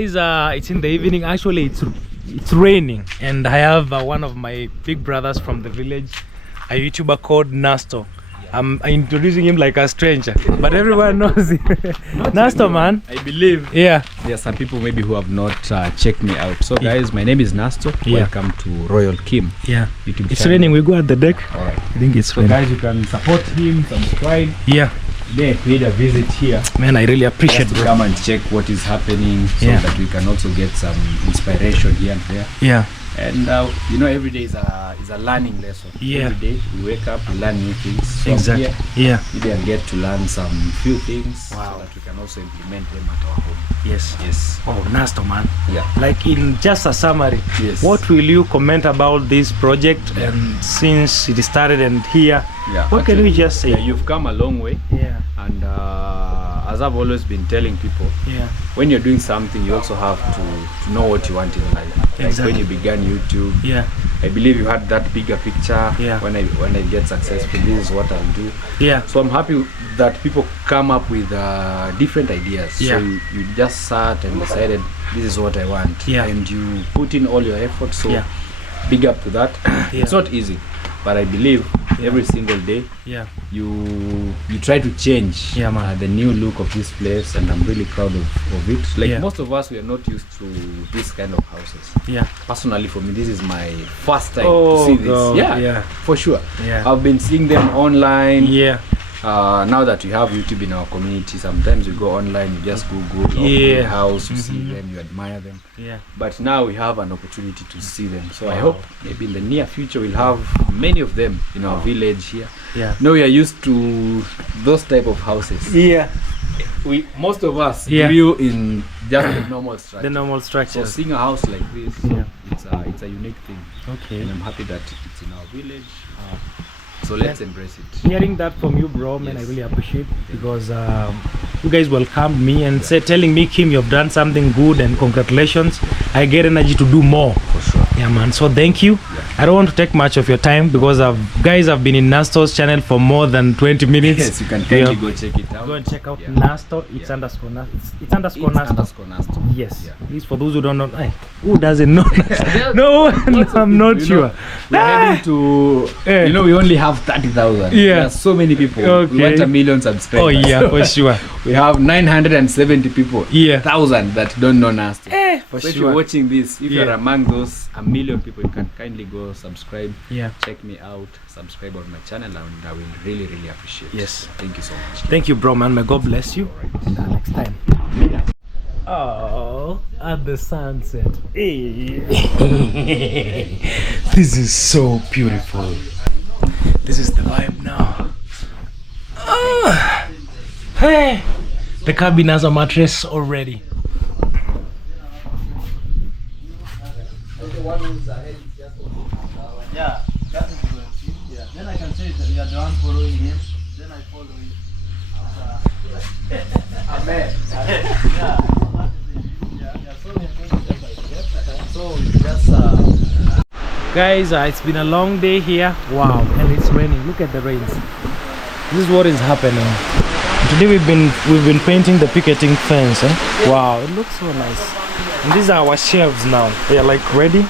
It's in the evening. Actually, it's raining, and I have one of my big brothers from the village, a YouTuber called Nasto. I'm introducing him like a stranger, but everyone knows him. Nasto, man. I believe there are some people maybe who have not checked me out. So guys, my name is Nasto. Welcome to Royal Kim. YouTube it's channel. raining. We go at the deck. Alright. I think it's so raining. guys, you can support him, subscribe. They paid a visit here. Man, I really appreciate it. Come and check what is happening, so that we can also get some inspiration here and there. And you know, every day is a learning lesson. Every day we wake up, we learn new things. So exactly. Maybe I get to learn some few things so that we can also implement them at our home. Yes. Oh, Nasto, man. Like in just a summary, what will you comment about this project and since it started and here? What can we just say? You've come a long way. And as I've always been telling people, when you're doing something, you also have to know what you want in life. Like when you began YouTube, I believe you had that bigger picture. When I get successful, this is what I'll do. So I'm happy that people come up with different ideas. So you just sat and decided this is what I want, and you put in all your effort. So big up to that. It's not easy, but I believe every single day you try to change the new look of this place, and I'm really proud of it. Like most of us, we are not used to this kind of houses. Personally, for me, this is my first time to see this. For sure. I've been seeing them online. Now that we have YouTube in our community, sometimes we go online, you just Google the house, you see them, you admire them. But now we have an opportunity to see them. So I hope maybe in the near future we'll have many of them in our village here. Now we are used to those type of houses. Most of us grew in just the normal structure. The normal structure. So seeing a house like this, it's a unique thing. And I'm happy that it's in our village. So let's embrace it. Hearing that from you, bro, man, I really appreciate it, because you guys welcomed me and telling me, Kim, you've done something good and congratulations. I get energy to do more. For sure. Yeah, man. So thank you. I don't want to take much of your time because guys have been in Nasto's channel for more than 20 minutes. Yes, you can kindly go check it out. Go and check out Nasto. It's underscore Nasto. It's underscore Nasto. Yes. Please, for those who don't know, who doesn't know? No, I'm not sure. We're heading to, you know, we only have 30,000. There are so many people. We want 1 million subscribers. Oh yeah, for sure. We have 970 people. 1,000 that don't know Nasto. For so if you're watching this, if you're among those 1 million people, you can kindly go subscribe. Check me out, subscribe on my channel, and I will really appreciate it. Thank you so much. Thank you, bro, man. May God bless you. Until next time. Oh, at the sunset. Hey. This is so beautiful. This is the vibe now. Hey, the cabin has a mattress already. Yeah, that is good. Then I can say that you are the one following him. Then I follow him. Amen. Guys, it's been a long day here. Wow, and it's raining. Look at the rains. This is what is happening. Today we've been painting the picketing fence. Wow, it looks so nice. And these are our shelves now. They are like ready.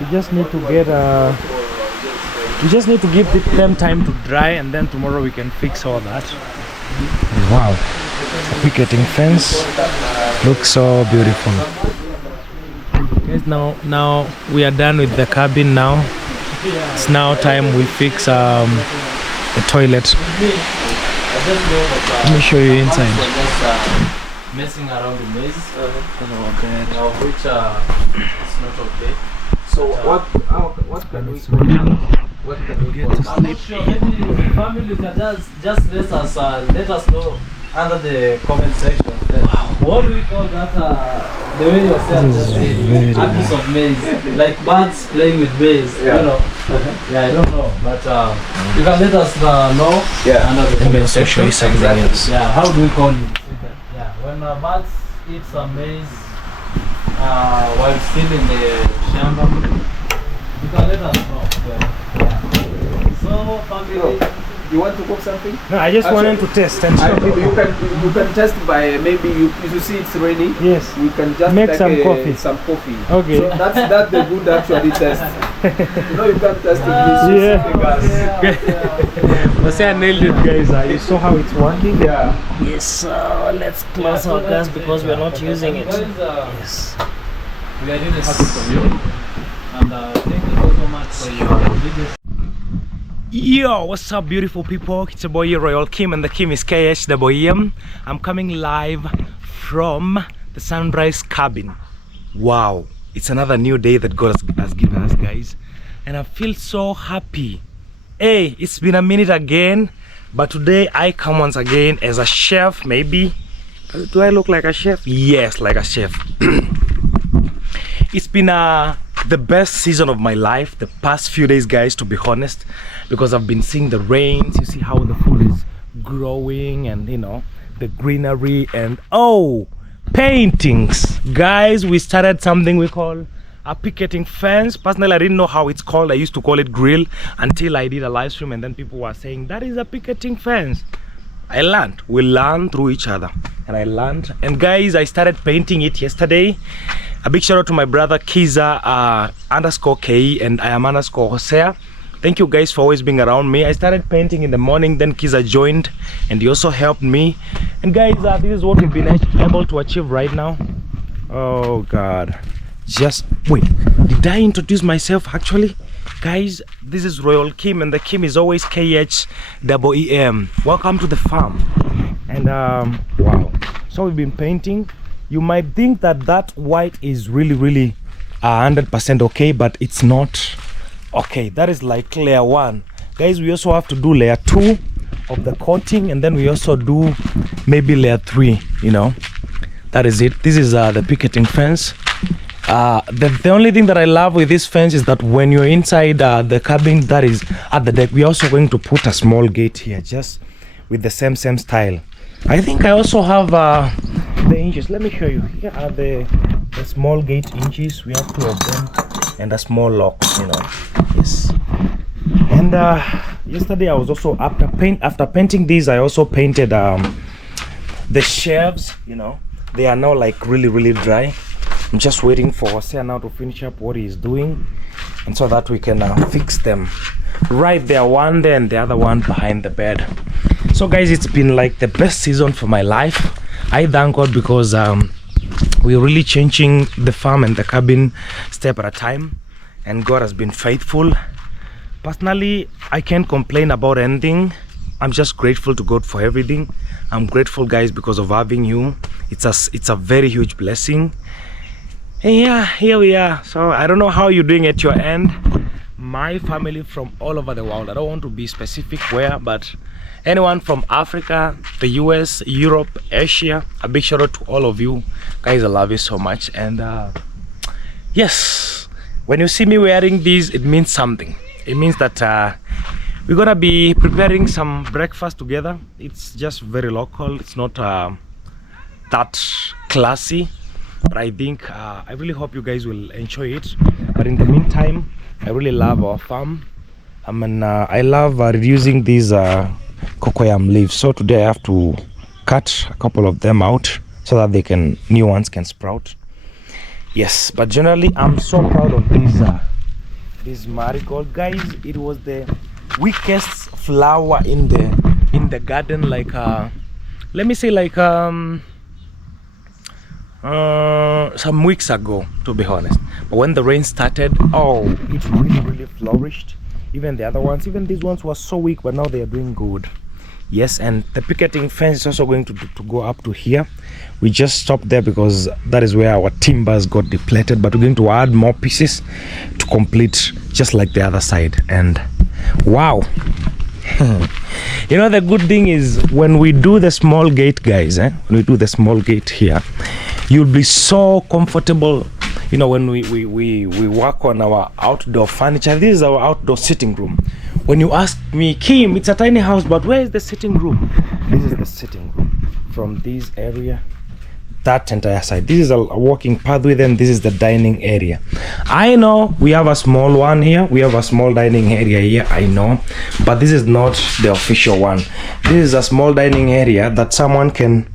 We just need to get give them time to dry, and then tomorrow we can fix all that. Wow, the picketing fence looks so beautiful. Guys, now we are done with the cabin. Now it's now time we fix the toilet. Let me show you inside. Messing around the maze, which is not okay. So what can we get to sleep? Family can just let us know under the comment section. What do we call that? The way you said, just a piece of maze, like birds playing with maze. You know. I don't know, but you can let us know under the comment section. How do we call it? When birds eat some maize while still in the shamba, you can let us know. So family, you want to cook something? No, I just wanted to test and you can test by maybe you see it's raining. Yes. We can just make some coffee. Some coffee. Okay. So that's the good actually test. You know you can test it. Yeah. But say I nailed it, guys. You saw how it's working? Yeah. Yes. Let's close our gas because we are not using it. Yes. We are really happy for you. And thank you so much for your videos. Yo, what's up, beautiful people? It's your boy Royal Kim, and the Kim is KH. I'm coming live from the Sunrise Cabin. Wow, it's another new day that God has given us, guys, and I feel so happy. Hey, it's been a minute again, but today I come once again as a chef. Maybe do I look like a chef? Yes, like a chef. It's been the best season of my life the past few days, guys, to be honest, because I've been seeing the rains. You see how the food is growing, and you know, the greenery, and paintings. Guys, we started something we call a picketing fence. Personally, I didn't know how it's called. I used to call it grill until I did a live stream, and then people were saying that is a picketing fence. I learned. We learn through each other, and I learned. And guys, I started painting it yesterday. A big shout out to my brother Kiza _Ke, and I am _Hosea. Thank you guys for always being around me. I started painting in the morning, then Kiza joined and he also helped me. And guys, this is what we've been able to achieve right now. Oh God, just wait, did I introduce myself? Actually, guys, this is Royal Kim, and the Kim is always KHEEM. Welcome to the farm. And wow, so we've been painting. You might think that white is really 100% okay, but it's not okay. That is like layer 1. Guys, we also have to do layer 2 of the coating, and then we also do maybe layer 3, you know. That is it. This is the picketing fence. The only thing that I love with this fence is that when you're inside the cabin that is at the deck, we're also going to put a small gate here, just with the same style. I think I also have the inches. Let me show you. Here are the small gate inches. We have 2 of them, and a small lock, you know. Yes. And yesterday I was also after painting these, I also painted the shelves, you know. They are now like really dry. I'm just waiting for Hosea now to finish up what he's doing, and so that we can fix them right there, one there and the other one behind the bed. So guys, it's been like the best season for my life. I thank God because we're really changing the farm and the cabin step at a time, and God has been faithful. Personally, I can't complain about anything. I'm just grateful to God for everything. I'm grateful, guys, because of having you. It's a very huge blessing. And yeah, here we are. So I don't know how you're doing at your end. My family from all over the world, I don't want to be specific where, but anyone from Africa, the US, Europe, Asia, a big shout out to all of you guys. I love you so much. And yes, when you see me wearing these, it means something. It means that we're gonna be preparing some breakfast together. It's just very local. It's not that classy, but I think I really hope you guys will enjoy it. But in the meantime, I really love our farm. I mean, I love reducing these cocoyam leaves. So today I have to cut a couple of them out so that new ones can sprout. Yes, but generally I'm so proud of this marigold, guys. It was the weakest flower in the garden, like let me say, like some weeks ago, to be honest. But when the rain started, it really flourished. Even the other ones, even these ones were so weak, but now they are doing good. Yes, and the picketing fence is also going to go up to here. We just stopped there because that is where our timbers got depleted, but we're going to add more pieces to complete, just like the other side. And wow. You know, the good thing is when we do the small gate, guys, when we do the small gate here, you'll be so comfortable. You know, when we work on our outdoor furniture. This is our outdoor sitting room. When you ask me, Kim, it's a tiny house, but where is the sitting room? This is the sitting room. From this area, that entire side. This is a walking pathway, then this is the dining area. I know we have a small one here, we have a small dining area here, I know, but this is not the official one. This is a small dining area that someone can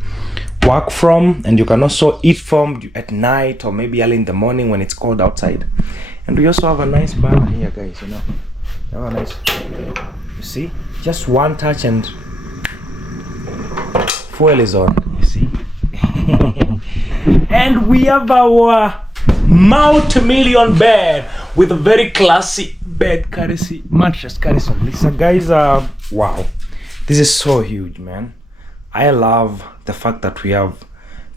work from, and you can also eat from at night or maybe early in the morning when it's cold outside. And we also have a nice bar here, guys, you know. We have a nice, you see, just one touch and fuel is on, you see. And we have our multi-million bed with a very classy bed courtesy mattress courtesy of Lisa. Guys, wow, this is so huge, man. I love the fact that we have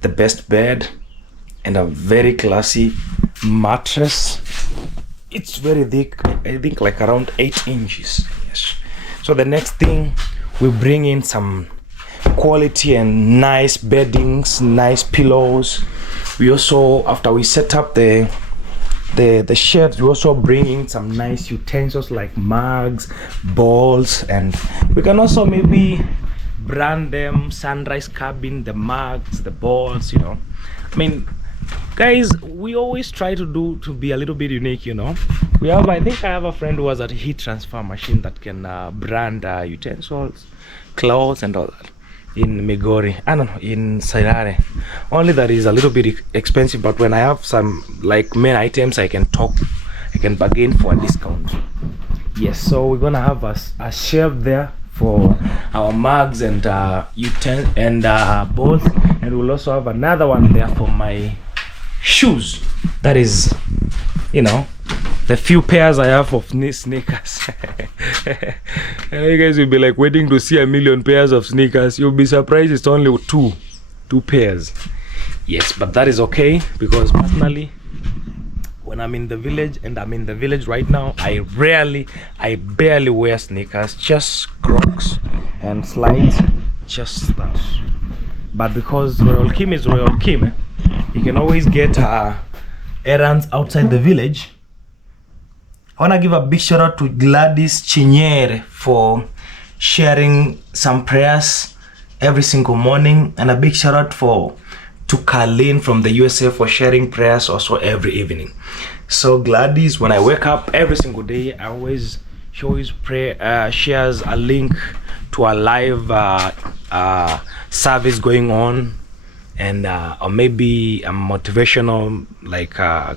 the best bed and a very classy mattress. It's very thick, I think like around 8 inches. Yes. So the next thing, we bring in some quality and nice beddings, nice pillows. We also, after we set up the sheds, we also bring in some nice utensils like mugs, bowls, and we can also maybe brand them, sunrise cabin, the mugs, the bowls, you know. I mean, guys, we always try to be a little bit unique, you know. We have, I think I have a friend who has a heat transfer machine that can brand utensils, clothes and all that in Migori, I don't know, in Sairare. Only that is a little bit expensive, but when I have some like main items, I can bargain for a discount. Yes, so we're gonna have a shelf there for our mugs and bowls, and we'll also have another one there for my shoes. That is, you know, the few pairs I have of sneakers. And you guys will be like waiting to see 1,000,000 pairs of sneakers. You'll be surprised it's only two pairs. Yes, but that is okay, because personally, when I'm in the village, and I'm in the village right now, I barely wear sneakers, just Crocs and slides, just that. But because Royal Kim is Royal Kim, you can always get errands outside the village. I want to give a big shout out to Gladys Chinyere for sharing some prayers every single morning, and a big shout out to Carlene from the USA for sharing prayers also every evening. So Gladys, when I wake up every single day, I always shares a link to a live service going on, and or maybe a motivational, like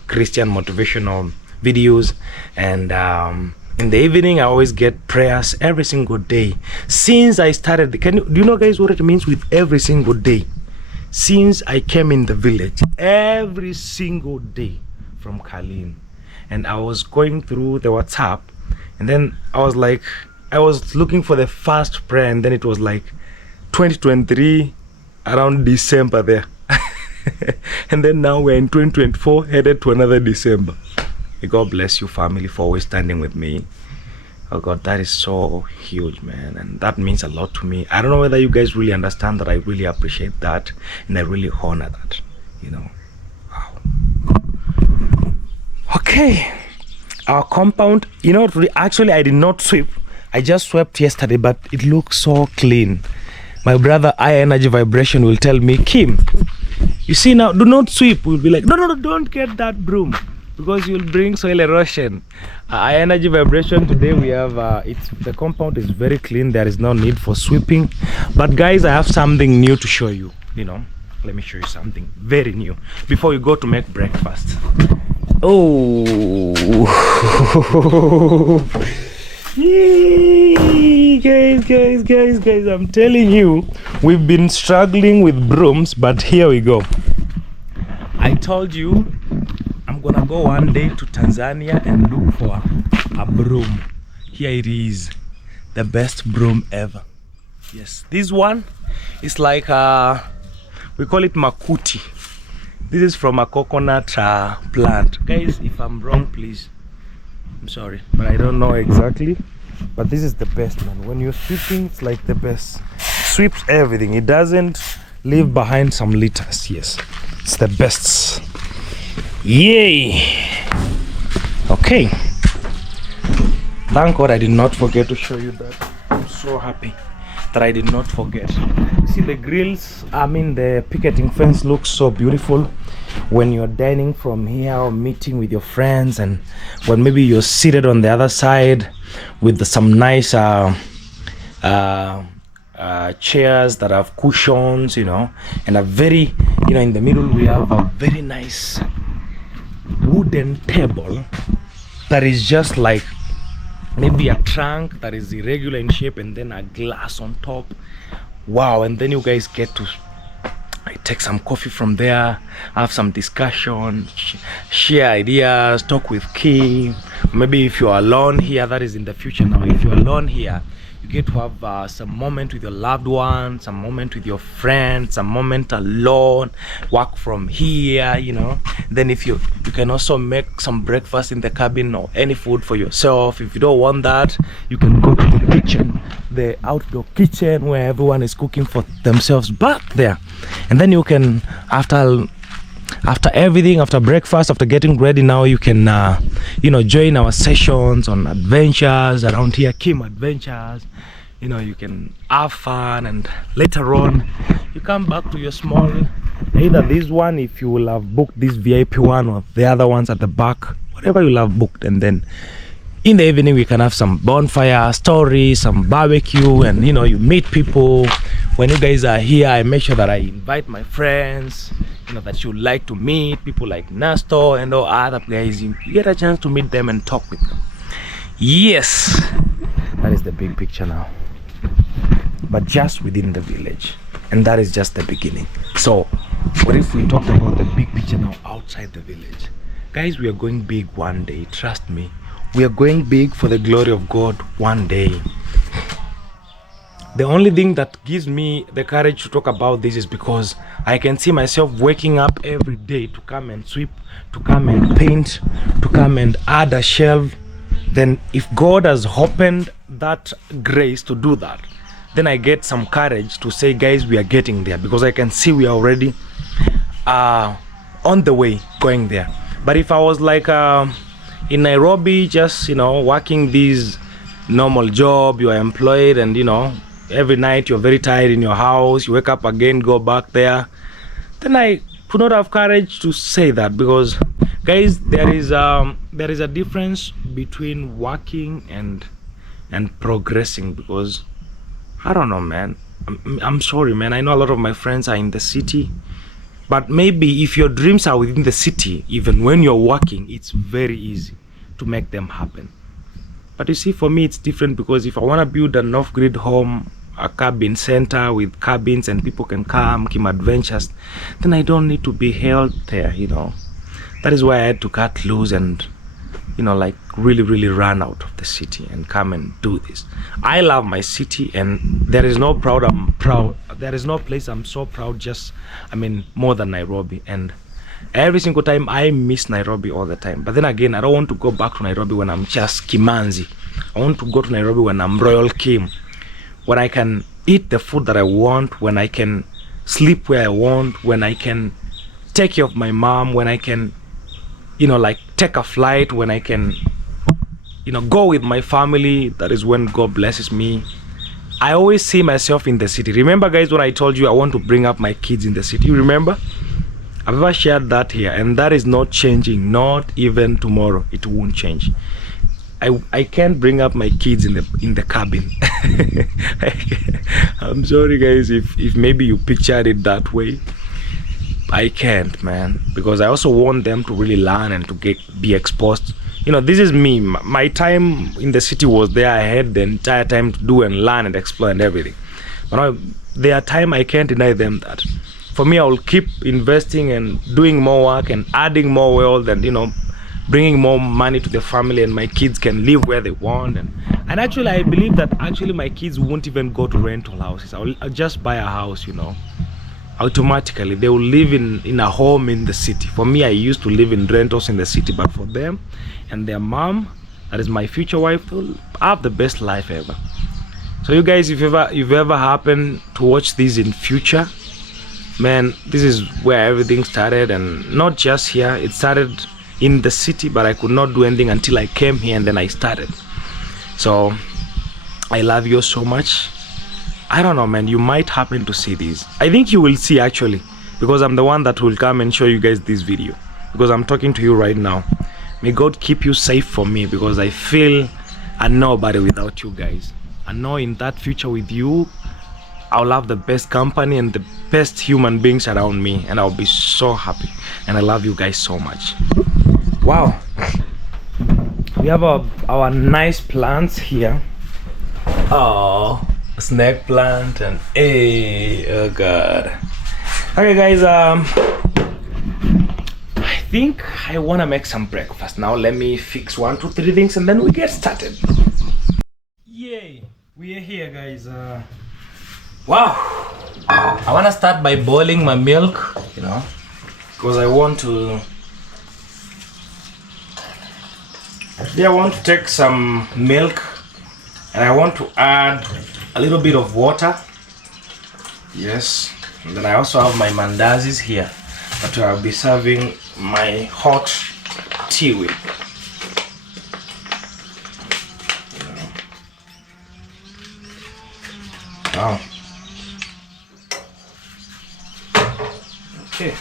Christian motivational videos. And in the evening I always get prayers every single day since I started. Do you know, guys, what it means with every single day? Since I came in the village, every single day from Kalin. And I was going through the WhatsApp, and then I was looking for the first prayer, and then it was like 2023 around December there. And then now we're in 2024, headed to another December. May God bless you, family, for always standing with me. Oh God, that is so huge, man, and that means a lot to me. I don't know whether you guys really understand that. I really appreciate that, and I really honor that, you know. Wow. Okay, our compound, you know, actually I did not sweep. I just swept yesterday, but it looks so clean. My brother High Energy Vibration will tell me, Kim, you see now, do not sweep. We'll be like, no, don't get that broom, because you'll bring soil erosion. High Energy Vibration, today we have the compound is very clean. There is no need for sweeping. But guys, I have something new to show you. You know, let me show you something very new before we go to make breakfast. Oh guys, I'm telling you, we've been struggling with brooms, but here we go. I told you I'm gonna go one day to Tanzania and look for a broom. Here it is, the best broom ever. Yes, this one is like we call it makuti. This is from a coconut plant. Guys, if I'm wrong, please, I'm sorry, but I don't know exactly. But this is the best, man. When you're sweeping, it's like the best. Sweeps everything. It doesn't leave behind some litters. Yes, it's the best. Yay. Okay, thank God I did not forget to show you that. I'm so happy. that I did not forget. See the grills, I mean the picketing fence looks so beautiful when you're dining from here or meeting with your friends, and when maybe you're seated on the other side with some nice chairs that have cushions, you know, and a very, you know, in the middle we have a very nice wooden table that is just like maybe a trunk that is irregular in shape, and then a glass on top. Wow. And then you guys get to take some coffee from there, have some discussion, share ideas, talk with Kim. Maybe if you're alone here, that is in the future now, if you're alone here, you get to have some moment with your loved ones, some moment with your friends, some moment alone, work from here, you know. Then if you can also make some breakfast in the cabin or any food for yourself. If you don't want that, you can go to the kitchen, the outdoor kitchen where everyone is cooking for themselves back there. And then you can, after everything, after breakfast, after getting ready, now you can you know, join our sessions on adventures around here, Kim Adventures. You know, you can have fun, and later on you come back to your small, either this one if you will have booked this VIP one, or the other ones at the back, whatever you have booked. And then in the evening we can have some bonfire stories, some barbecue, and you know, you meet people. When you guys are here, I make sure that I invite my friends, you know, that you like to meet, people like Nestor and all other players. You get a chance to meet them and talk with them. Yes, that is the big picture now, but just within the village, and that is just the beginning. So what if we talked about the big picture now outside the village? Guys, we are going big one day, trust me. We are going big for the glory of God one day. The only thing that gives me the courage to talk about this is because I can see myself waking up every day to come and sweep, to come and paint, to come and add a shelf. Then if God has opened that grace to do that, then I get some courage to say, guys, we are getting there, because I can see we are already on the way going there. But if I was like in Nairobi, just, you know, working this normal job, you are employed, and you know, every night you're very tired in your house, you wake up again, go back there, then I could not have courage to say that. Because guys, there is a difference between working and progressing. Because I don't know, man, I'm sorry, man, I know a lot of my friends are in the city, but maybe if your dreams are within the city, even when you're working, it's very easy to make them happen. But you see, for me it's different, because if I want to build an off-grid home, a cabin center with cabins and people can come, Kim Adventures, then I don't need to be held there, you know. That is why I had to cut loose and, you know, like really run out of the city and come and do this. I love my city, and there is no there is no place I'm so proud, just, I mean, more than Nairobi. And every single time I miss Nairobi all the time. But then again, I don't want to go back to Nairobi when I'm just Kimanzi. I want to go to Nairobi when I'm Royal Kim, when I can eat the food that I want, when I can sleep where I want, when I can take care of my mom, when I can, you know, like take a flight, when I can, you know, go with my family. That is when God blesses me. I always see myself in the city. Remember, guys, when I told you I want to bring up my kids in the city? You remember? I've ever shared that here, and that is not changing, not even tomorrow. It won't change. I can't bring up my kids in the cabin. I'm sorry, guys, if maybe you pictured it that way. I can't, man, because I also want them to really learn and to be exposed. You know, this is me. My time in the city was there. I had the entire time to do and learn and explore and everything. But now, their time, I can't deny them that. For me, I will keep investing and doing more work and adding more wealth, and, you know, bringing more money to the family, and my kids can live where they want. And actually, I believe that actually my kids won't even go to rental houses. I'll just buy a house, you know. Automatically, they will live in a home in the city. For me, I used to live in rentals in the city, but for them and their mom, that is my future wife, they'll have the best life ever. So you guys, if you've ever happened to watch this in future, man, this is where everything started. And not just here, it started in the city, but I could not do anything until I came here, and then I started. So I love you so much. I don't know, man, you might happen to see these. I think you will see actually, because I'm the one that will come and show you guys this video, because I'm talking to you right now. May God keep you safe from me, because I feel I'm nobody without you guys. I know in that future with you, I'll have the best company and the best human beings around me, and I'll be so happy. And I love you guys so much. Wow. We have our nice plants here. Oh, snake plant and oh god. Okay guys, I think I want to make some breakfast now. Let me fix 1 2 3 things and then we get started. Yay, we are here guys. Wow, I want to start by boiling my milk, you know, because I want to take some milk and I want to add a little bit of water. Yes, and then I also have my mandazis here that I'll be serving my hot tea with. Wow. Okay.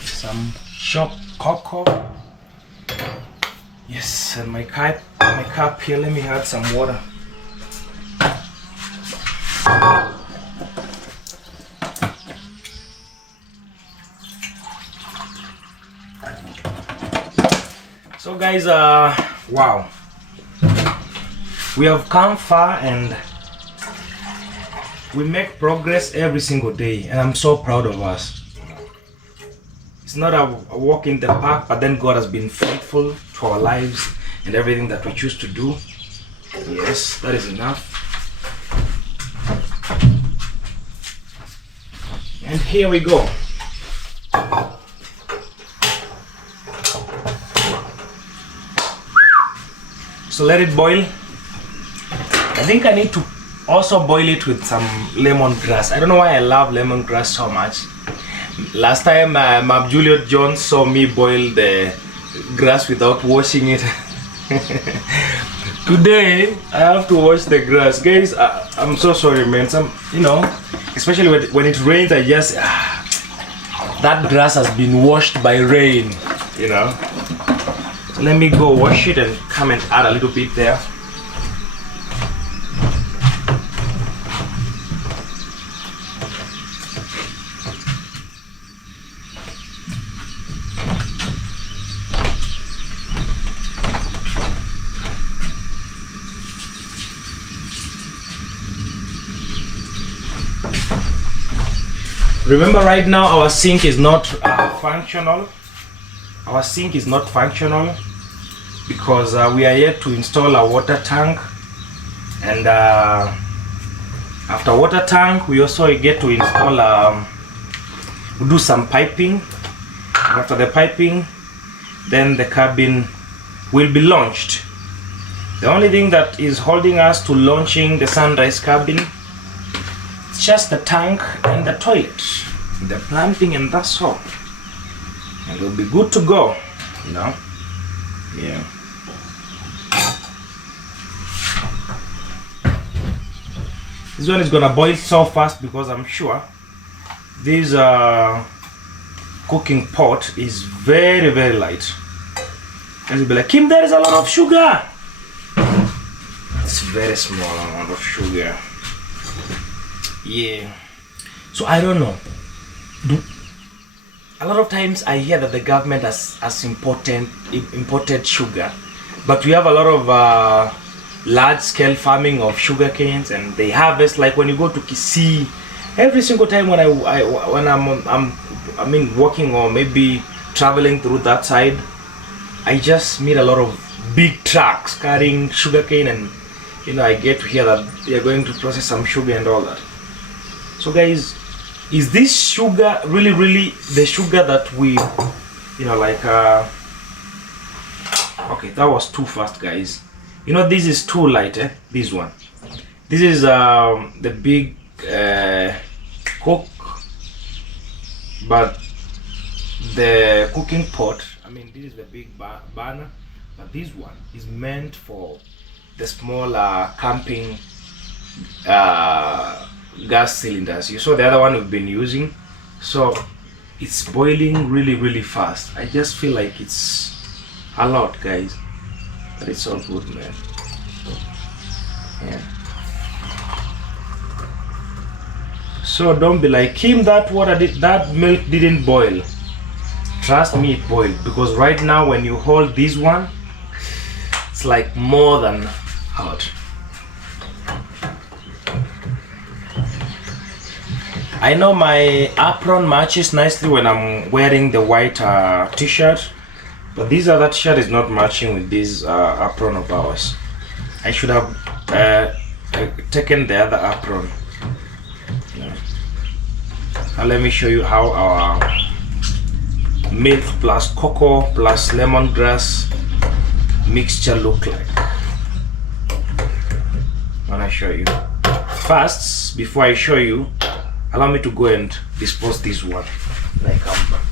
Some chopped cocoa. Yes, and my cup here. Let me add some water. So guys, wow, we have come far and we make progress every single day, and I'm so proud of us. It's not a walk in the park, but then God has been faithful to our lives and everything that we choose to do. Yes, that is enough. And here we go. So let it boil. I think I need to also boil it with some lemongrass. I don't know why I love lemongrass so much. Last time Mab Juliet Jones saw me boil the grass without washing it. Today I have to wash the grass. Guys, I'm so sorry man. You know, especially when it rains, I just that grass has been washed by rain, you know. So let me go wash it and come and add a little bit there. Remember, right now our sink is not functional. Our sink is not functional because we are yet to install a water tank, and after water tank we also get to install we do some piping. After the piping, then the cabin will be launched. The only thing that is holding us to launching the sunrise cabin, it's just the tank and the toilet, the plumbing, and that's all. And we'll be good to go, you know. Yeah. This one is gonna boil so fast because I'm sure this cooking pot is very, very light. And you'll be like, Kim, there is a lot of sugar. It's very small amount of sugar. Yeah. So I don't know. A lot of times I hear that the government has imported sugar, but we have a lot of large-scale farming of sugar canes, and they harvest. Like when you go to Kisii, every single time when I'm walking or maybe traveling through that side, I just meet a lot of big trucks carrying sugar cane, and you know, I get to hear that they are going to process some sugar and all that. So guys, is this sugar really the sugar that we, you know, like okay, that was too fast, guys. You know, this is too light, this one. This is the big Coke, but the cooking pot, I mean this is the big burner, but this one is meant for the smaller camping gas cylinders. You saw the other one we've been using, so it's boiling really fast. I just feel like it's a lot, guys, but it's all good, man. Yeah. So don't be like, Kim, that milk didn't boil. Trust me, it boiled, because right now when you hold this one, it's like more than hot. I know my apron matches nicely when I'm wearing the white t-shirt, but this other t-shirt is not matching with this apron of ours. I should have taken the other apron. Yeah. Now let me show you how our milk plus cocoa plus lemongrass mixture look like. When I show you. First, before I show you, allow me to go and dispose this one when I come back.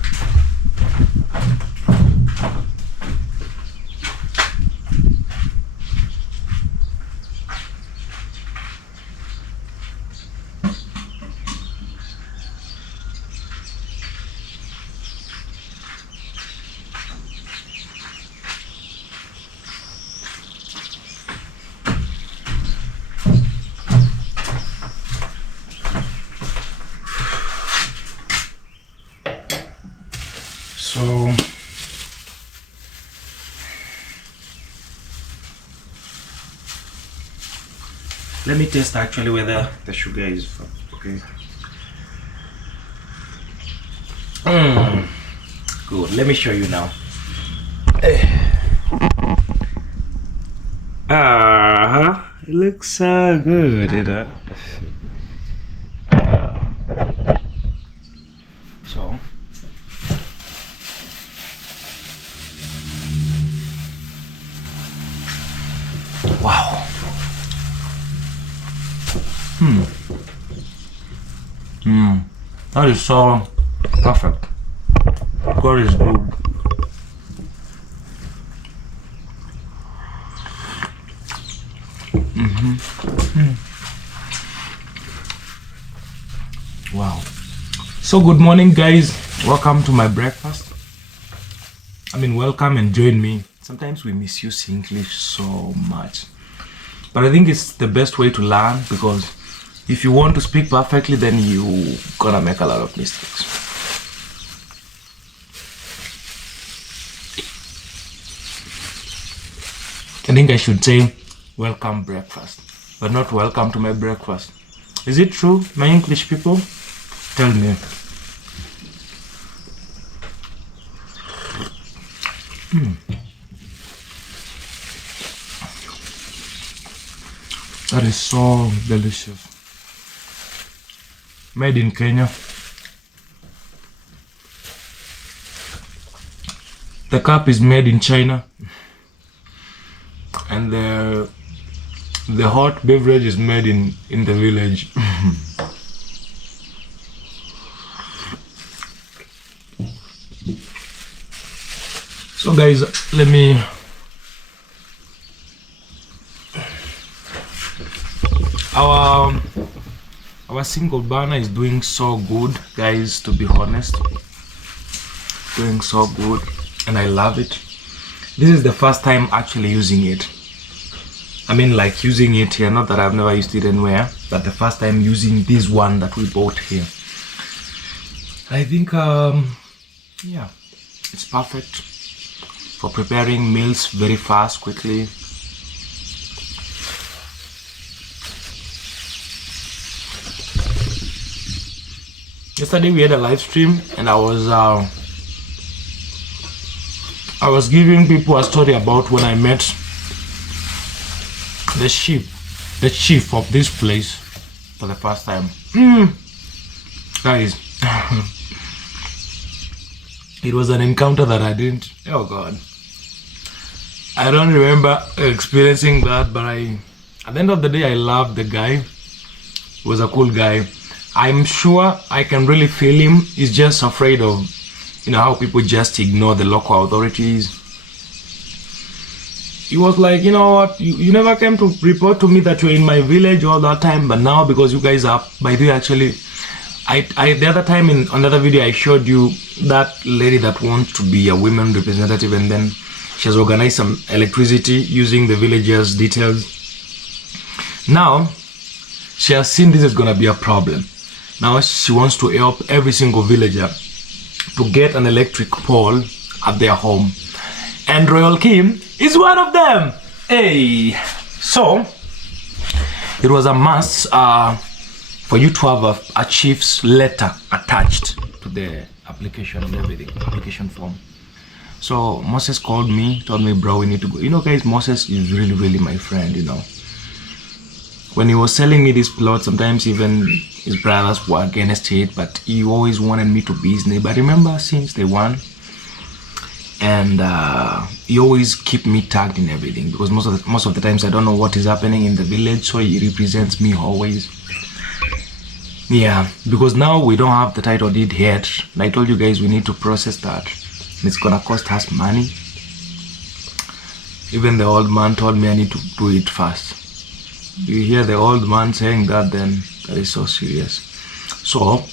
So let me test actually whether the sugar is okay. Good. Let me show you now. It looks so good, you know. So wow. That is so perfect. God is good. Wow. So good morning, guys. Welcome to my breakfast. I mean, welcome and join me. Sometimes we misuse English so much, but I think it's the best way to learn, because if you want to speak perfectly, then you're gonna make a lot of mistakes. I think I should say welcome breakfast, but not welcome to my breakfast. Is it true, my English people? Tell me. That is so delicious. Made in Kenya. The cup is made in China, and the hot beverage is made in the village. So guys, let me our single burner is doing so good, guys, to be honest. Doing so good, and I love it. This is the first time actually using it. I mean, like using it here, not that I've never used it anywhere, but the first time using this one that we bought here. I think yeah, it's perfect for preparing meals very fast, quickly. Yesterday we had a live stream, and I was giving people a story about when I met the chief of this place for the first time. Guys, it was an encounter that I didn't, oh god, I don't remember experiencing that, but at the end of the day, I loved the guy. He was a cool guy. I'm sure I can really feel him. He's just afraid of you know, how people just ignore the local authorities. He was like, you know what, you never came to report to me that you're in my village all that time, but now because you guys are, by the way, actually, I the other time in another video I showed you that lady that wants to be a women representative, and then she has organized some electricity using the villagers' details. Now she has seen this is gonna be a problem. Now she wants to help every single villager to get an electric pole at their home, and Royal Kim is one of them. Hey, so it was a must for you to have a chief's letter attached to the application and everything, application form. So Moses called me, told me, bro, we need to go. You know, guys, Moses is really my friend, you know. When he was selling me this plot, sometimes even his brothers were against it, but he always wanted me to be his neighbor. I remember since day one, and he always keep me tagged in everything, because most of the times I don't know what is happening in the village, so he represents me always. Yeah, because now we don't have the title deed yet. And I told you guys we need to process that. And it's gonna cost us money. Even the old man told me I need to do it fast. You hear the old man saying that, then that is so serious. So,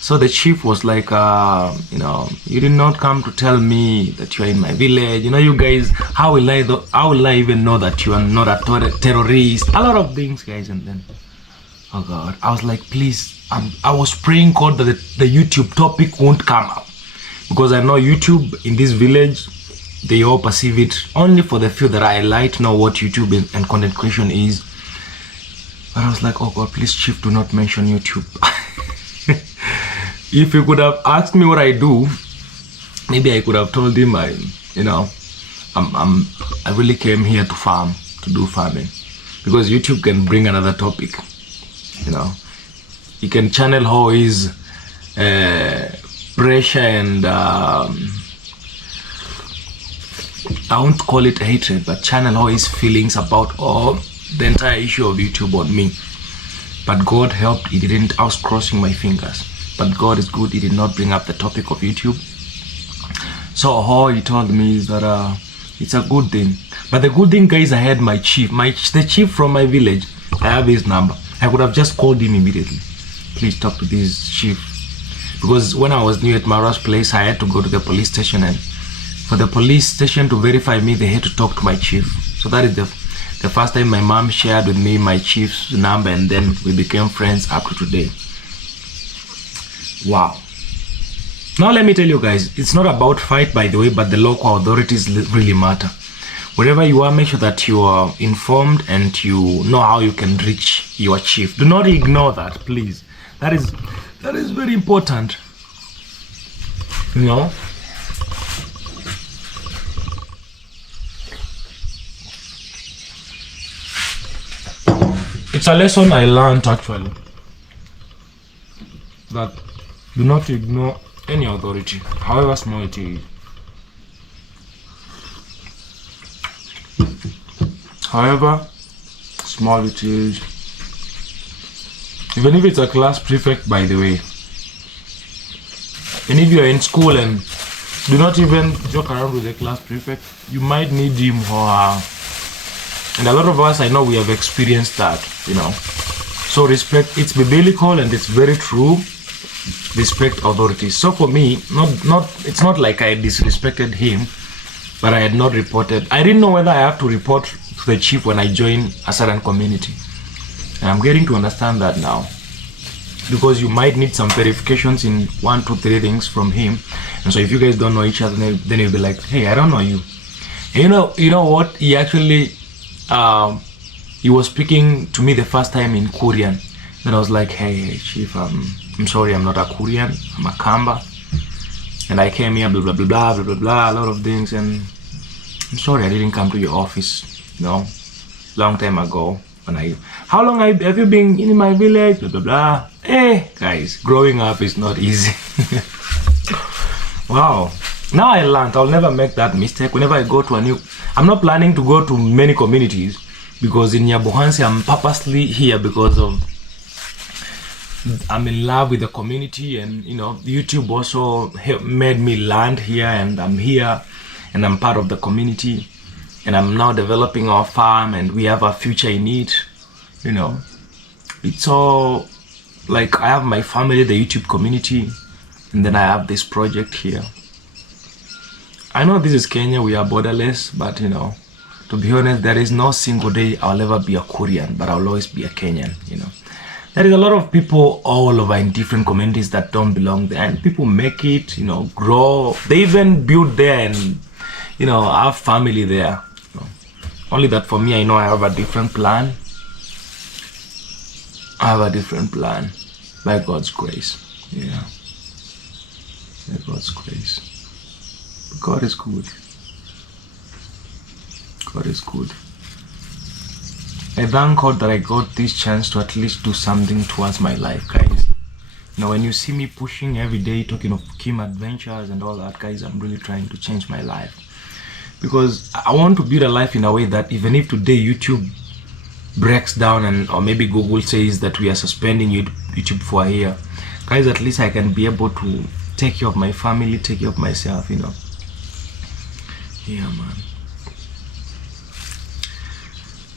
so the chief was like, you know, you did not come to tell me that you are in my village. You know, you guys, how will I even know that you are not a terrorist? A lot of things, guys, and then, oh God, I was like, please, I was praying God that the YouTube topic won't come up, because I know YouTube in this village, they all perceive it only for the few that I like to know what YouTube and content creation is. But I was like, oh God, please, chief, do not mention YouTube. If you could have asked me what I do, maybe I could have told him I really came here to farm, to do farming, because YouTube can bring another topic. You know, he can channel how his pressure and I won't call it hatred, but channel how his feelings about all the entire issue of YouTube on me. But God helped, he didn't. I was crossing my fingers, but God is good, he did not bring up the topic of YouTube. So how he told me is that it's a good thing. But the good thing, guys, I had my chief, the chief from my village. I have his number. I would have just called him immediately. Please talk to this chief. Because when I was new at Mara's place, I had to go to the police station, and for the police station to verify me, they had to talk to my chief. So that is the first time my mom shared with me my chief's number, and then we became friends up to today. Wow. Now let me tell you guys, it's not about fight, by the way, but the local authorities really matter. Wherever you are, make sure that you are informed and you know how you can reach your chief. Do not ignore that, please. That is very important. You know? It's a lesson I learned, actually, that do not ignore any authority, however small it is. However small it is, even if it's a class prefect, by the way. And if you are in school and do not even joke around with the class prefect, you might need him or her. And a lot of us, I know, we have experienced that, you know. So respect, it's biblical and it's very true. Respect authorities. So for me, it's not like I disrespected him, but I had not reported. I didn't know whether I have to report to the chief when I join a certain community. And I'm getting to understand that now, because you might need some verifications in 1, 2, 3 things from him. And so if you guys don't know each other, then you'll be like, hey, I don't know you. And you know what? He actually, he was speaking to me the first time in Korean. Then I was like, hey chief, I'm sorry, I'm not a Korean, I'm a Kamba, and I came here, blah blah blah blah blah blah blah, a lot of things, and I'm sorry I didn't come to your office, you know, long time ago. How long have you been in my village, blah blah blah. Hey guys, growing up is not easy. Wow. Now I learned I'll never make that mistake whenever I go to I'm not planning to go to many communities, because in Nyabohansi I'm purposely here because of I'm in love with the community, and YouTube also made me land here, and I'm here and I'm part of the community, and I'm now developing our farm, and we have a future in it. It's all like I have my family, the YouTube community, and then I have this project here. I know this is Kenya, we are borderless, but to be honest, there is no single day I'll ever be a Korean, but I'll always be a Kenyan. There is a lot of people all over in different communities that don't belong there, and people make it, grow. They even build there and have family there. Only that for me, I know I have a different plan. I have a different plan by God's grace. Yeah, by God's grace. God is good. God is good. I thank God that I got this chance to at least do something towards my life, guys. When you see me pushing every day, talking of Kim adventures and all that, guys, I'm really trying to change my life. Because I want to build a life in a way that even if today YouTube breaks down or maybe Google says that we are suspending YouTube for a year, guys, at least I can be able to take care of my family, take care of myself, Yeah, man.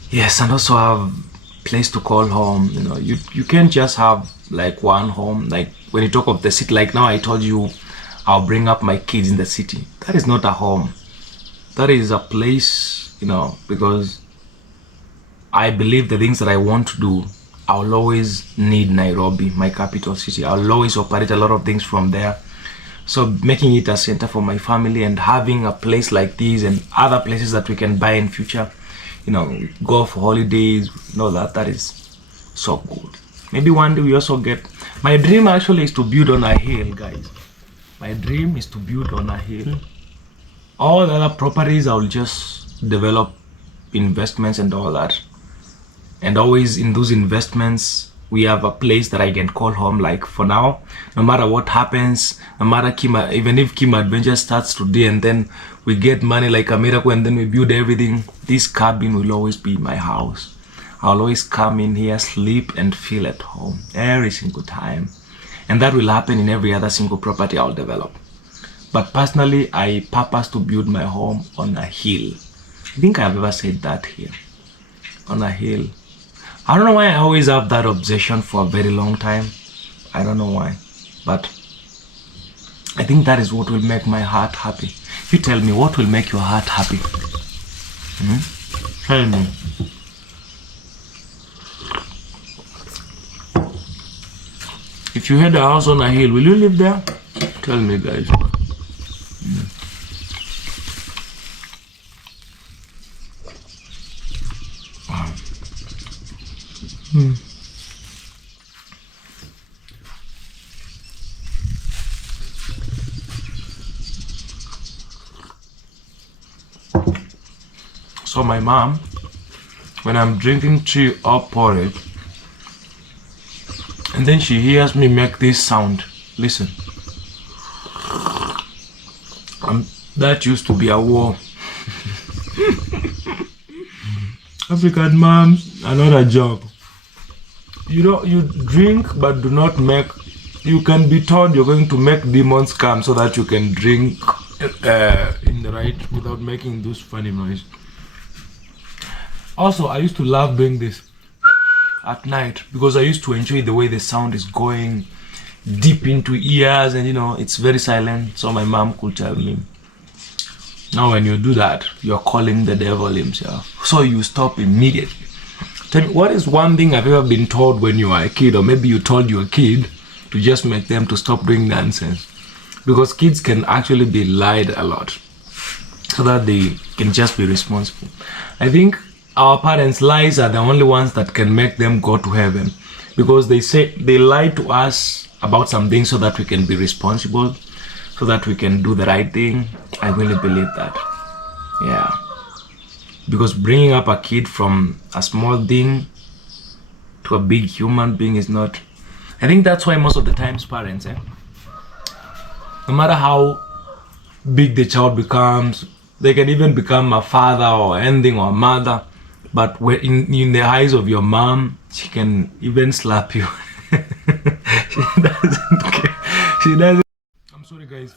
Yes, and also have place to call home. You can't just have like one home. Like when you talk of the city, like now I told you I'll bring up my kids in the city. That is not a home. That is a place, because I believe the things that I want to do, I'll always need Nairobi, my capital city. I'll always operate a lot of things from there. So making it a center for my family and having a place like this and other places that we can buy in future, go for holidays, that is so good. Maybe one day we also get, my dream actually is to build on a hill, guys. My dream is to build on a hill. All the other properties I'll just develop investments and all that. And always in those investments, we have a place that I can call home. Like for now, no matter what happens, no matter even if Kim Adventure starts today and then we get money like a miracle and then we build everything, this cabin will always be my house. I'll always come in here, sleep and feel at home every single time. And that will happen in every other single property I'll develop. But personally, I purpose to build my home on a hill. I think I've ever said that here. On a hill. I don't know why I always have that obsession for a very long time. I don't know why. But I think that is what will make my heart happy. You tell me, what will make your heart happy? Tell me. If you had a house on a hill, will you live there? Tell me, guys. So my mom, when I'm drinking tea or porridge, and then she hears me make this sound. Listen. That used to be a war. African moms are not a joke. You drink but do not make. You can be told you're going to make demons come so that you can drink in the right without making those funny noise. Also, I used to love doing this at night because I used to enjoy the way the sound is going deep into ears and it's very silent. So my mom could tell me, now when you do that, you're calling the devil himself. So you stop immediately. Tell me, what is one thing I've ever been told when you were a kid, or maybe you told your kid to just make them to stop doing nonsense? Because kids can actually be lied a lot so that they can just be responsible. I think our parents' lies are the only ones that can make them go to heaven, because they lie to us about something so that we can be responsible, so that we can do the right thing. I really believe that. Yeah. Because bringing up a kid from a small thing to a big human being is not... I think that's why most of the times parents, no matter how big the child becomes, they can even become a father or anything or a mother, but in the eyes of your mom, she can even slap you. She doesn't care. She doesn't. I'm sorry, guys.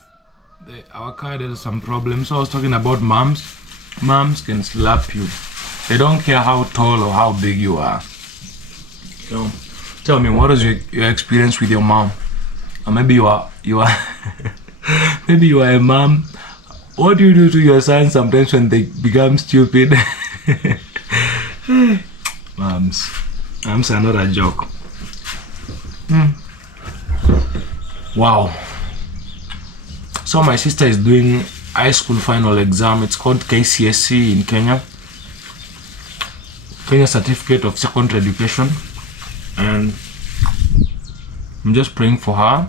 Our car has some problems. So I was talking about moms. Moms can slap you. They don't care how tall or how big you are. So, tell me, what is your experience with your mom? Or maybe you are maybe you are a mom. What do you do to your sons sometimes when they become stupid? Moms are not a joke. Wow. So my sister is doing high school final exam. It's called KCSE in Kenya. Kenya Certificate of Secondary Education. And I'm just praying for her.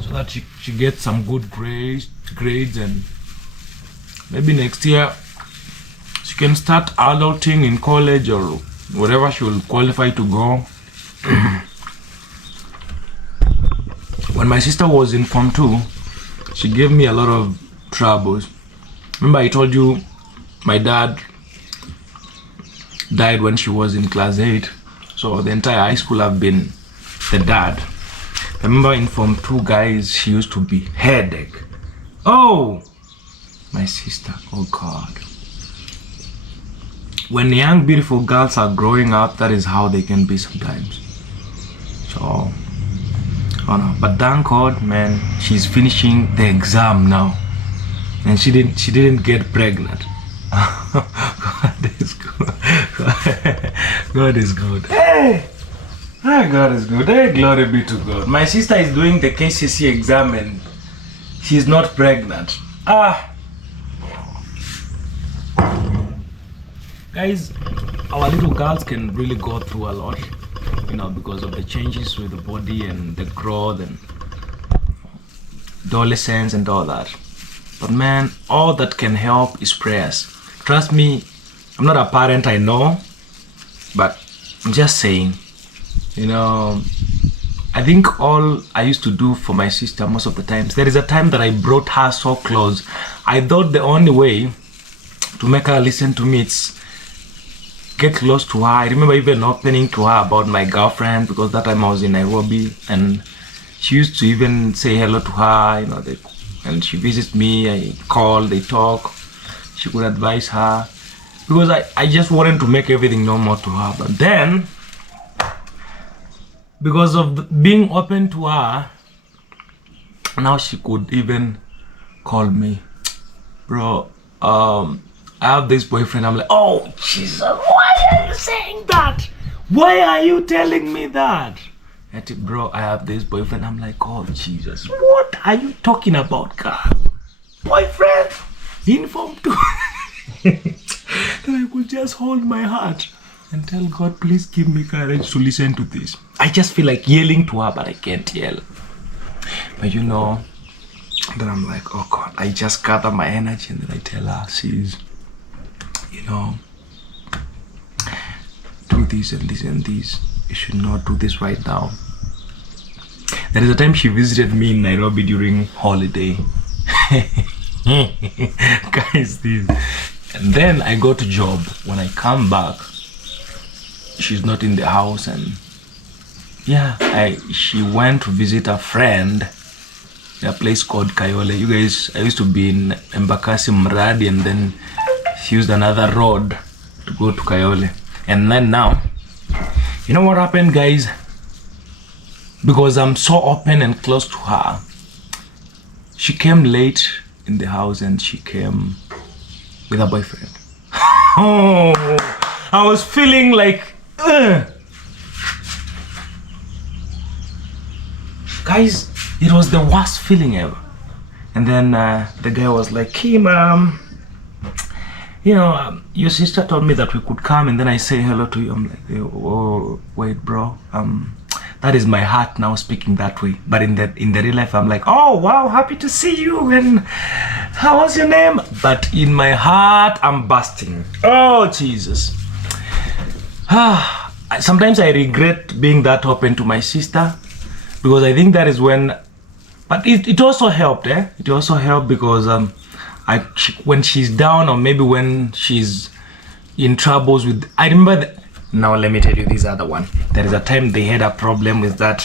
So that she gets some good grades, and maybe next year she can start adulting in college or wherever she will qualify to go. When my sister was in Form 2, she gave me a lot of troubles. Remember I told you my dad died when she was in class 8. So the entire high school I've been the dad. I remember in Form 2, guys, she used to be headache. Oh, my sister, oh God. When young beautiful girls are growing up, that is how they can be sometimes. So, oh no, but thank God, man, she's finishing the exam now, and she didn't get pregnant. God is good. God is good. Hey, God is good. Hey, glory be to God. My sister is doing the KCSE exam and she's not pregnant. Guys, our little girls can really go through a lot, because of the changes with the body and the growth and adolescence and all that. But man, all that can help is prayers. Trust me, I'm not a parent, I know, but I'm just saying, I think all I used to do for my sister most of the times, there is a time that I brought her so close. I thought the only way to make her listen to me is get close to her. I remember even opening to her about my girlfriend, because that time I was in Nairobi, and she used to even say hello to her, and she visits me, I call, they talk, she could advise her, because I just wanted to make everything normal to her. But then, because of being open to her, now she could even call me, bro, I have this boyfriend. I'm like, oh Jesus, why are you saying that? Why are you telling me that? Bro, I have this boyfriend. I'm like, oh Jesus, what are you talking about, God? Boyfriend? In Form 2. Then I could just hold my heart and tell God, please give me courage to listen to this. I just feel like yelling to her, but I can't yell. But then I'm like, oh God, I just gather my energy and then I tell her, sis, do this and this and this. You should not do this right now. There is a time she visited me in Nairobi during holiday. Guys, this. And then I got a job. When I come back, she's not in the house, and she went to visit a friend in a place called Kayole. You guys, I used to be in Embakasi Mradi, and then she used another road to go to Kayole. And then now, you know what happened, guys? Because I'm so open and close to her, she came late in the house, and she came with a boyfriend. Oh, I was feeling like, guys, it was the worst feeling ever. And then the guy was like, Kim, your sister told me that we could come, and then I say hello to you. I'm like, oh, wait, bro. That is my heart now speaking that way. But in the real life, I'm like, oh, wow, happy to see you. And how was your name? But in my heart, I'm busting. Oh, Jesus. Sometimes I regret being that open to my sister, because I think that is when, but it also helped, It also helped because when she's down, or maybe when she's in troubles with, I remember now let me tell you this other one. There is a time they had a problem with that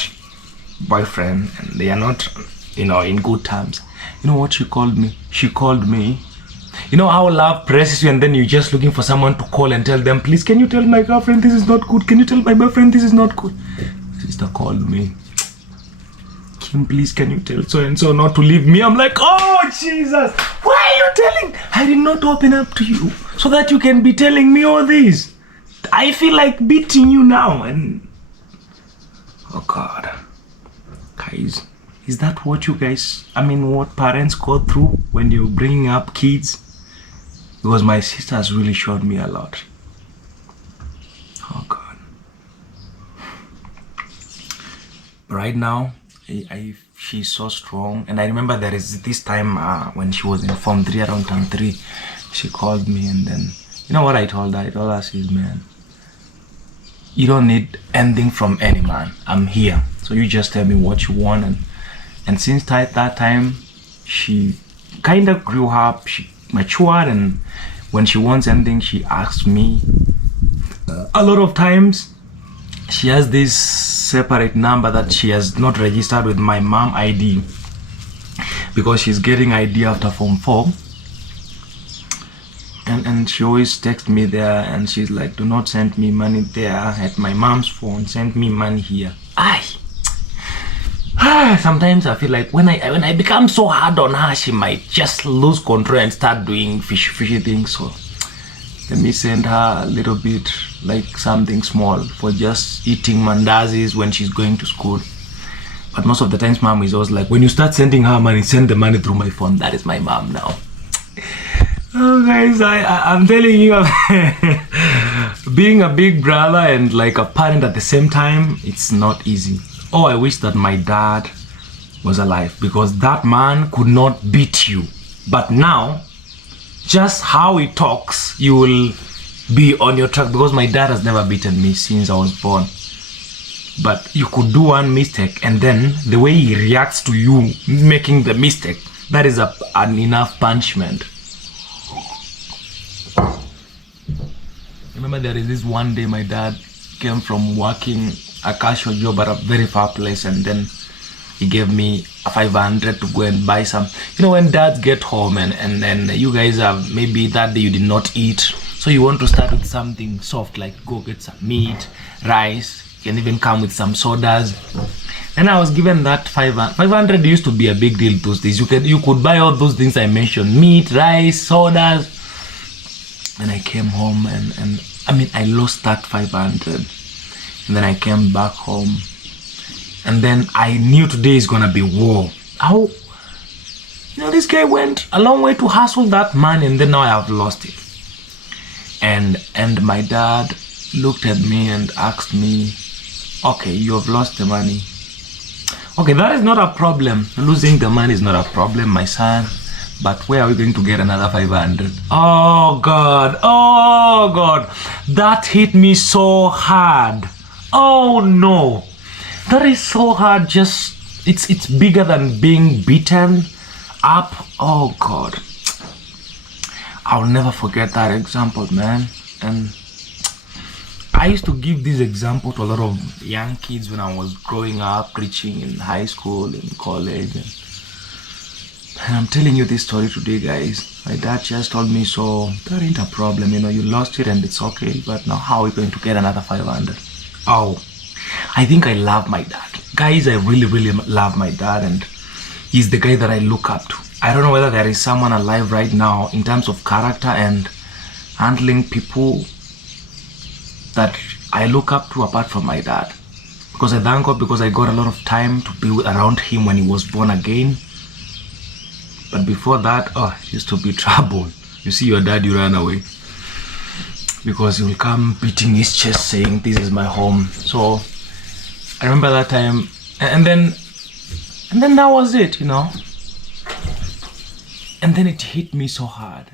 boyfriend and they are not, you know, in good terms. You know what she called me? She called me. You know how love presses you and then you're just looking for someone to call and tell them, please, can you tell my girlfriend this is not good? Can you tell my boyfriend this is not good? Sister called me. Kim, please, can you tell so and so not to leave me? I'm like, oh, Jesus. Why are you telling? I did not open up to you so that you can be telling me all this. I feel like beating you now. And oh, God. Guys, is that what you guys, I mean, what parents go through when you're bringing up kids? Because my sister has really showed me a lot. Oh, God. Right now, she's so strong. And I remember there is this time when she was in Form 3, around Term 3, she called me and then, you know what I told her? I told her, she's, man, you don't need anything from any man. I'm here. So you just tell me what you want. And since that time, she kind of grew up, she matured, and when she wants anything, she asks me. A lot of times, she has this separate number that she has not registered with my mom ID because she's getting ID after Form 4. And she always texts me there and she's like, do not send me money there at my mom's phone, send me money here. Sometimes I feel like when I become so hard on her, she might just lose control and start doing fishy things. So let me send her a little bit, like something small for just eating mandazis when she's going to school. But most of the times mom is always like, when you start sending her money, send the money through my phone. That is my mom now. Oh guys, I'm telling you, being a big brother and like a parent at the same time, it's not easy. Oh, I wish that my dad was alive because that man could not beat you. But now, just how he talks, you will be on your track because my dad has never beaten me since I was born. But you could do one mistake and then the way he reacts to you making the mistake, that is an enough punishment. Remember there is this one day my dad came from working a casual job at a very far place and then he gave me a 500 to go and buy some. You know when dads get home and then you guys have, maybe that day you did not eat, so you want to start with something soft like go get some meat, rice, you can even come with some sodas. And I was given that 500. 500 used to be a big deal those days. You could buy all those things I mentioned, meat, rice, sodas. And I came home and I mean I lost that 500. And then I came back home and then I knew today is gonna be war. How, you know, this guy went a long way to hustle that money and then now I have lost it. And my dad looked at me and asked me, okay, you have lost the money. Okay, that is not a problem. Losing the money is not a problem, my son. But where are we going to get another 500? Oh God, that hit me so hard. Oh no, that is so hard. Just it's bigger than being beaten up. Oh God, I'll never forget that example, man. And I used to give this example to a lot of young kids when I was growing up, preaching in high school, in college. And I'm telling you this story today, guys. My dad just told me, so that ain't a problem, you know, you lost it and it's okay, but now how are we going to get another 500? Oh, I think I love my dad. Guys, I really love my dad and he's the guy that I look up to. I don't know whether there is someone alive right now in terms of character and handling people that I look up to apart from my dad. Because I thank God because I got a lot of time to be around him when he was born again. But before that, oh, it used to be trouble. You see your dad, you run away. Because he will come beating his chest saying, this is my home. So I remember that time. And then that was it, you know. And then it hit me so hard.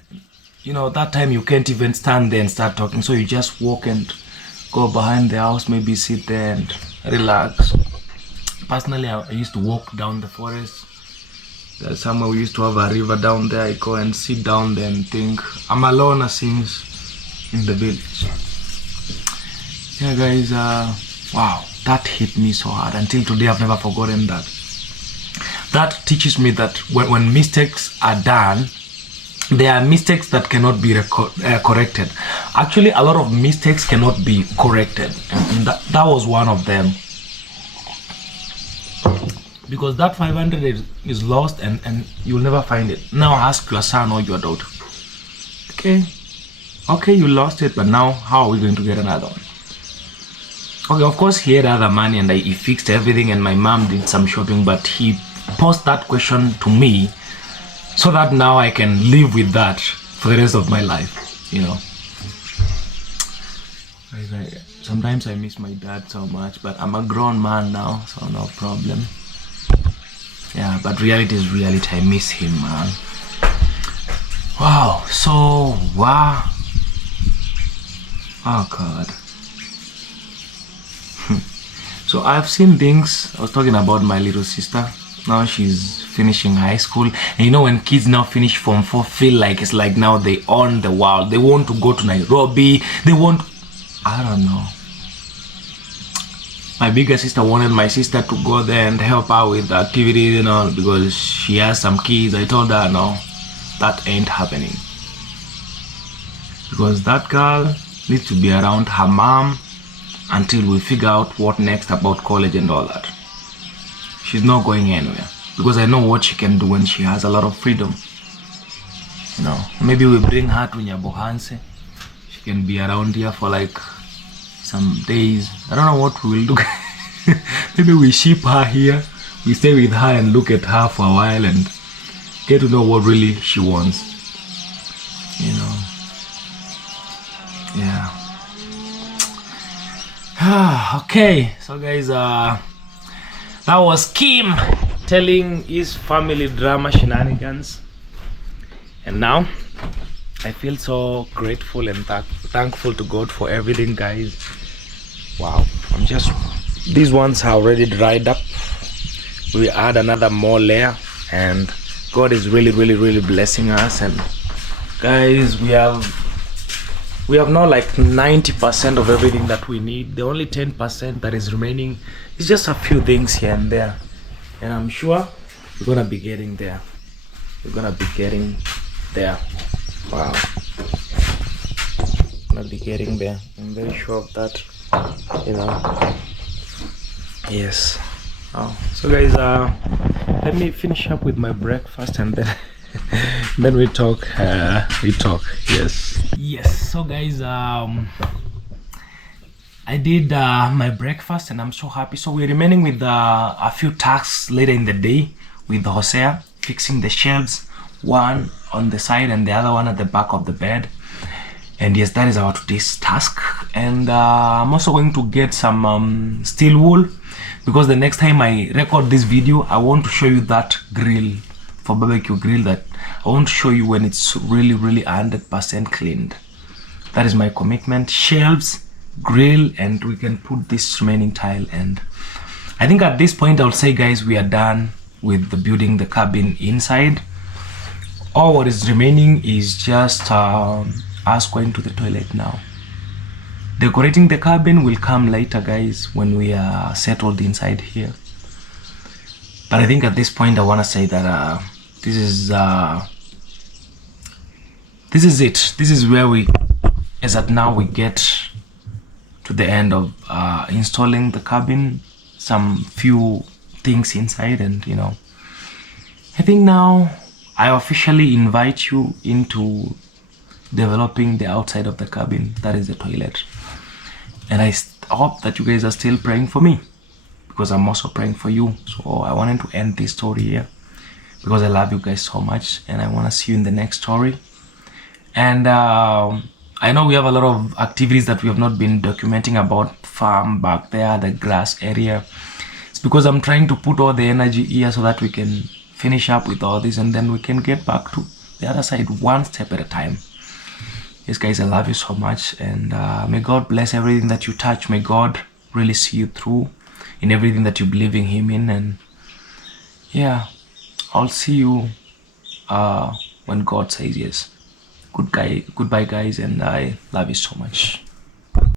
You know, that time you can't even stand there and start talking. So you just walk and go behind the house, maybe sit there and relax. Personally, I used to walk down the forest. There's somewhere we used to have a river down there. I go and sit down there and think. I'm alone since in the village. Yeah guys, wow, that hit me so hard. Until today I've never forgotten that. That teaches me that when mistakes are done, there are mistakes that cannot be corrected. Actually, a lot of mistakes cannot be corrected, and that was one of them. Because that 500 is lost, and you'll never find it. Now ask your son or your daughter. Okay, you lost it, but now how are we going to get another one? Okay, of course he had other money and he fixed everything, and my mom did some shopping, but he posed that question to me so that now I can live with that for the rest of my life, you know. Sometimes I miss my dad so much, but I'm a grown man now, so no problem. Yeah, but reality is reality. I miss him, man. Wow, so wow. Oh God. So I've seen things. I was talking about my little sister. Now she's finishing high school, and you know, when kids now finish Form 4, feel like it's like now they own the world. They want to go to Nairobi. They want, I don't know. My bigger sister wanted my sister to go there and help out with the activities and all because she has some kids. I told her no, that ain't happening. Because that girl needs to be around her mom until we figure out what next about college and all that. She's not going anywhere because I know what she can do when she has a lot of freedom. You know, maybe we bring her to Nyabohanse. She can be around here for like some days. I don't know what we will do. Maybe we ship her here. We stay with her and look at her for a while and get to know what really she wants. You know. Yeah. Okay, so guys, that was Kim telling his family drama shenanigans, and now I feel so grateful and thankful to God for everything, guys. Wow, these ones are already dried up. We add another more layer, and God is really blessing us. And guys, we have now like 90% of everything that we need. The only 10% that is remaining is just a few things here and there, and I'm sure we're gonna be getting there. Wow, we're gonna be getting there. I'm very sure of that, you know. Yes. Oh, so guys, let me finish up with my breakfast and then then we talk. Yes. So guys, I did my breakfast and I'm so happy. So we're remaining with a few tasks later in the day with Hosea, fixing the shelves, one on the side and the other one at the back of the bed. And yes, that is our today's task. And I'm also going to get some steel wool, because the next time I record this video, I want to show you that grill for barbecue grill. That I want to show you when it's really 100% cleaned. That is my commitment. Shelves, grill, and we can put this remaining tile. And I think at this point I'll say, guys, we are done with the building the cabin inside. All what is remaining is just us going to the toilet now. Decorating the cabin will come later, guys, when we are settled inside here. But I think at this point I want to say that this is it. This is where we, as at now, we get to the end of installing the cabin, some few things inside, and you know, I think now I officially invite you into developing the outside of the cabin. That is the toilet. And I hope that you guys are still praying for me, because I'm also praying for you. So I wanted to end this story here because I love you guys so much, and I want to see you in the next story. And I know we have a lot of activities that we have not been documenting about farm back there, the grass area. It's because I'm trying to put all the energy here so that we can finish up with all this, and then we can get back to the other side one step at a time. Yes, guys, I love you so much, and may God bless everything that you touch. May God really see you through in everything that you believe in Him in. And yeah, I'll see you when God says yes. goodbye guys, and I love you so much.